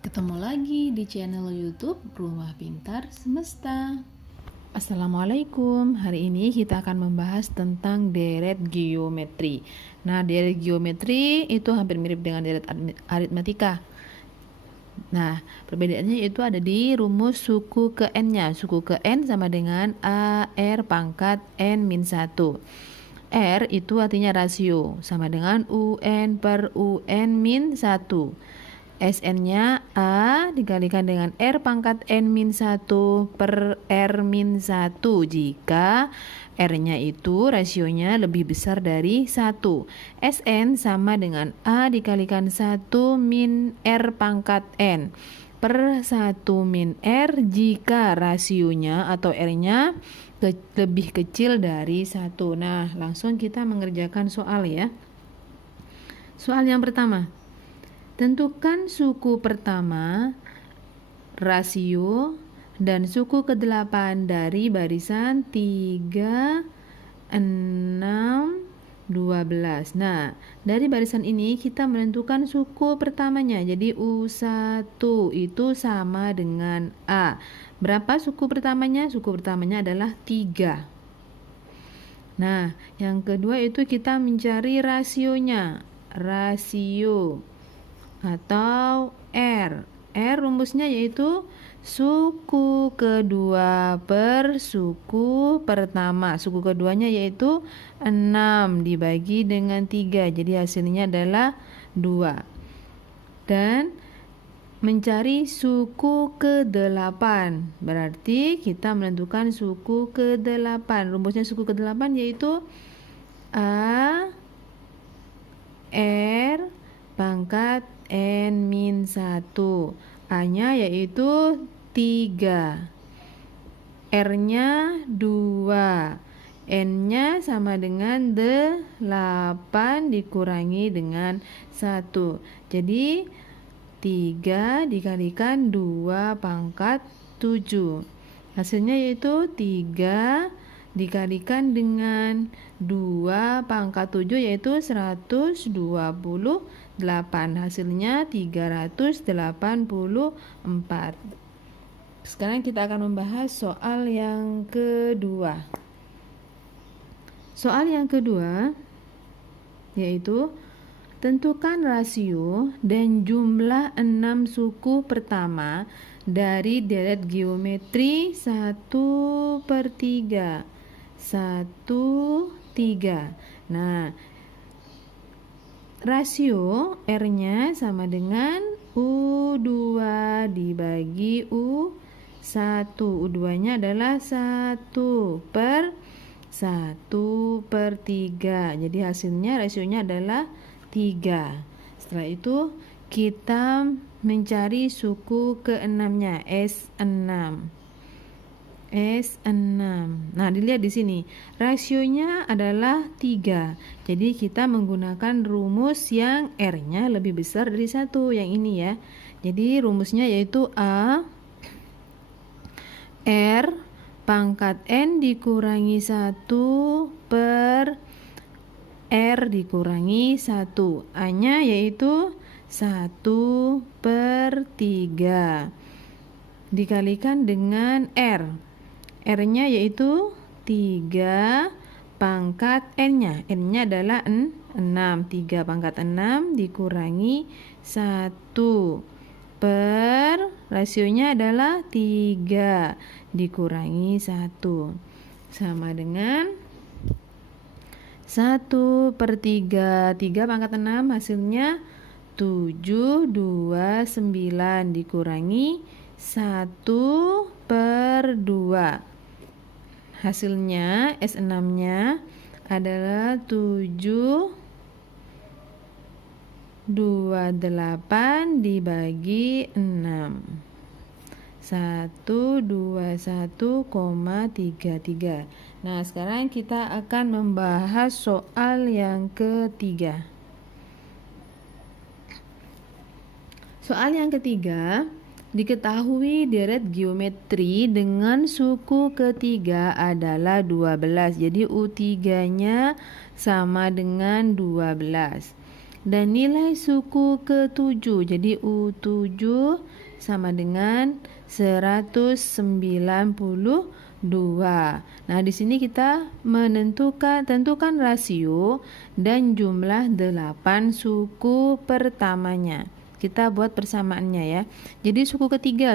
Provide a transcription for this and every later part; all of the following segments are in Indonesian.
Ketemu lagi di channel YouTube Rumah Pintar Semesta. Assalamualaikum. Hari ini kita akan membahas tentang deret geometri. Nah, deret geometri itu hampir mirip dengan deret aritmatika. Nah, perbedaannya itu ada di rumus suku ke n-nya. Suku ke n sama dengan AR pangkat n-1. R itu artinya rasio, sama dengan UN per UN-1. SN-nya A dikalikan dengan R pangkat N-1 per R-1 jika R-nya itu rasionya lebih besar dari 1. SN sama dengan A dikalikan 1 min R pangkat N per 1 min R jika rasionya atau R-nya lebih kecil dari 1. Nah, langsung kita mengerjakan soal ya. Soal yang pertama. Tentukan suku pertama, rasio, dan suku ke-8 dari barisan 3, 6, 12. Nah, dari barisan ini kita menentukan suku pertamanya. Jadi U1 itu sama dengan A. Berapa suku pertamanya? Suku pertamanya adalah 3. Nah, yang kedua itu kita mencari rasionya. Rasio atau R. R rumusnya yaitu suku kedua per suku pertama. Suku keduanya yaitu 6 dibagi dengan 3. Jadi hasilnya adalah 2. Dan mencari suku ke-8. Berarti kita menentukan suku ke-8. Rumusnya suku ke-8 yaitu A R pangkat N-1. A-nya yaitu 3. R-nya 2. N-nya sama dengan 8 dikurangi dengan 1. Jadi 3 dikalikan 2 pangkat 7. Hasilnya yaitu 3 dikalikan dengan 2 pangkat 7 yaitu 128. Hasilnya 384. Sekarang kita akan membahas soal yang kedua. Soal yang kedua yaitu tentukan rasio dan jumlah 6 suku pertama dari deret geometri 1/3. 1/3. Nah, rasio R-nya sama dengan U2 dibagi U1. U2-nya adalah 1/1/3. Jadi hasilnya rasionya adalah 3. Setelah itu kita mencari suku ke-6-nya S6. Nah, dilihat di sini. Rasionya adalah 3. Jadi kita menggunakan rumus yang R-nya lebih besar dari 1, yang ini ya. Jadi rumusnya yaitu A R pangkat N dikurangi 1 per R dikurangi 1. A-nya yaitu 1/3 dikalikan dengan R. R-nya yaitu 3 pangkat N-nya. N-nya adalah 6. 3 pangkat 6 dikurangi 1 per rasionya adalah 3 dikurangi 1 sama dengan 1/3. 3 pangkat 6 hasilnya 729 dikurangi 1/2. Hasilnya S6-nya adalah 728 dibagi 6. 121,33. Nah, sekarang kita akan membahas soal yang ketiga. Soal yang ketiga, diketahui deret geometri dengan suku ketiga adalah 12. Jadi U3-nya sama dengan 12. dan nilai suku ke-7. Jadi U7 sama dengan 192. Nah, di sini kita tentukan rasio dan jumlah 8 suku pertamanya. Kita buat persamaannya ya. Jadi suku ketiga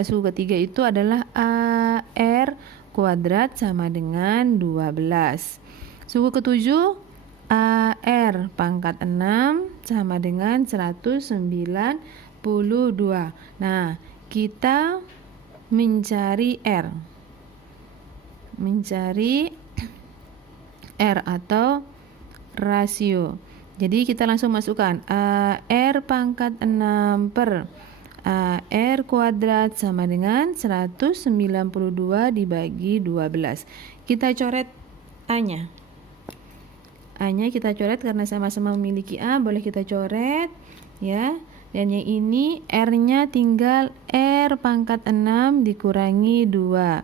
itu adalah AR kuadrat sama dengan 12. Suku ketujuh AR pangkat 6 sama dengan 192. Nah, kita mencari R atau rasio. Jadi kita langsung masukkan AR pangkat 6 per AR kuadrat sama dengan 192 dibagi 12. Kita coret A-nya. A-nya kita coret karena sama-sama memiliki A, boleh kita coret ya. Dan yang ini R-nya tinggal R pangkat 6 dikurangi 2.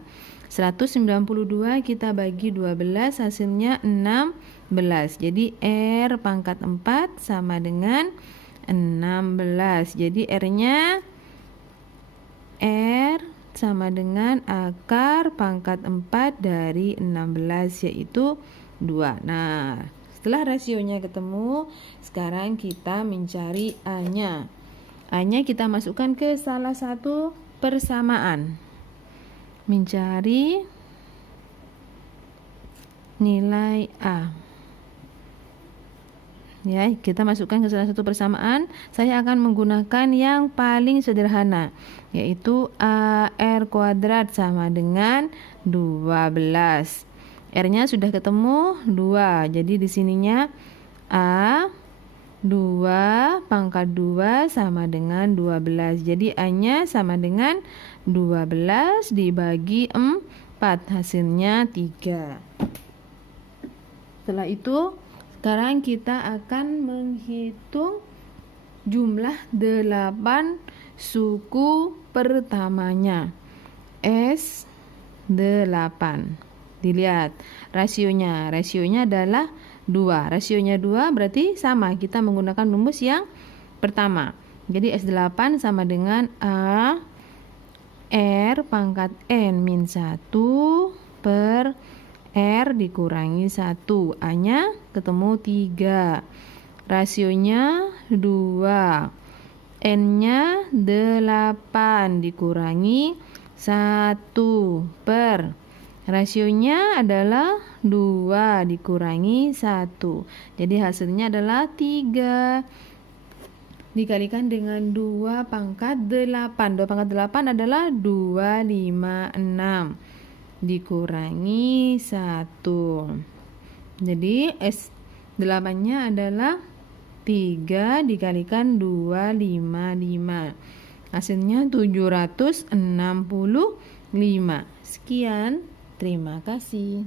192 kita bagi 12 hasilnya 16. Jadi R pangkat 4 sama dengan 16. Jadi R-nya R sama dengan akar pangkat 4 dari 16 yaitu 2. Nah, setelah rasionya ketemu, sekarang kita mencari A-nya. A-nya kita masukkan ke salah satu persamaan. Mencari nilai A. Ya, kita masukkan ke salah satu persamaan. Saya akan menggunakan yang paling sederhana, yaitu AR kuadrat sama dengan 12. R-nya sudah ketemu 2. Jadi di sininya A 2 pangkat 2 sama dengan 12. Jadi A-nya sama dengan 12 dibagi 4. Hasilnya 3. Setelah itu, sekarang kita akan menghitung jumlah 8 suku pertamanya. S8. Dilihat rasionya. Rasionya adalah 2. Rasionya 2 berarti sama. Kita menggunakan rumus yang pertama. Jadi S8 sama dengan A R pangkat N min 1 per R dikurangi 1. A-nya ketemu 3. Rasionya 2. N-nya 8 dikurangi 1 per rasionya adalah 2 dikurangi 1. Jadi hasilnya adalah 3 dikalikan dengan 2 pangkat 8. 2 pangkat 8 adalah 256 dikurangi 1. Jadi S8-nya adalah 3 dikalikan 255. Hasilnya 765. Sekian. Terima kasih.